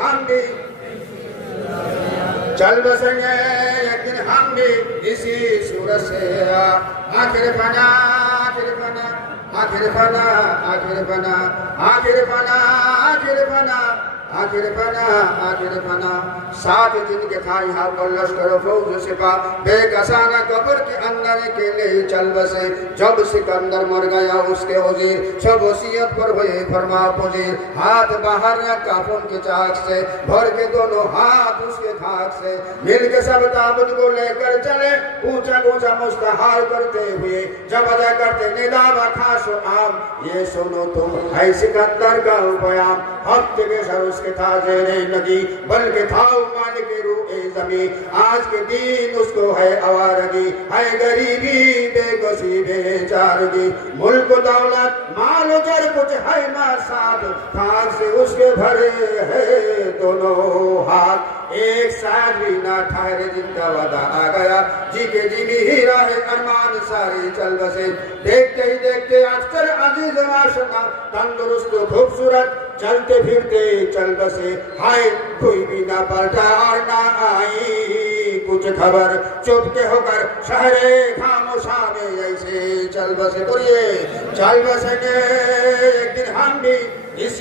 हम भी चल बसेंगे एक दिन हम भी इसी सूरत से। आखिर फना आखिर फना आखिर फना आखिर फना आखिर फना आखिर फना आखिर फना आखिर फना। सात दिन के था यहाँ पर लश्कर फौज सिपा बेकसाना कब्र के अंदर के लिए चल बसे। जब सिकंदर मर गया उसके वजीर सब वसीयत पर हुए फरमा पुजीर। हाथ बाहर रखा खून के चाक से भर के दोनों हाथ उसके खाक से मिल के सब ताबूत को लेकर चले ऊंचा ऊंचा मुस्तहाल करते हुए जब अदा करते निदावा खासो आम। ये सुनो तुम है सिकंदर का बयान हफ्ते के सर उसके था जेरे लगी बल्कि था मालिक रूए जमी। आज के दिन उसको है आवारगी है गरीबी बेगसी बेचारगी। मुल्क दौलत माल जर कुछ है ना साथ खाक से उसके भरे है दोनों हाथ। एक साथ भी ना ठहरे जिनका वादा आ गया जी के जी भी ही रहे अरमान सारे चल बसे। देखते ही देखते अक्सर अजीज आशना तंदुरुस्त खूबसूरत चलते फिरते चल बसे। हाय कोई भी ना पलटा और ना आई कुछ खबर चुपके होकर शहरे खामोशा में ऐसे चल बसे। बोलिए चल बसेंगे एक दिन हम भी इस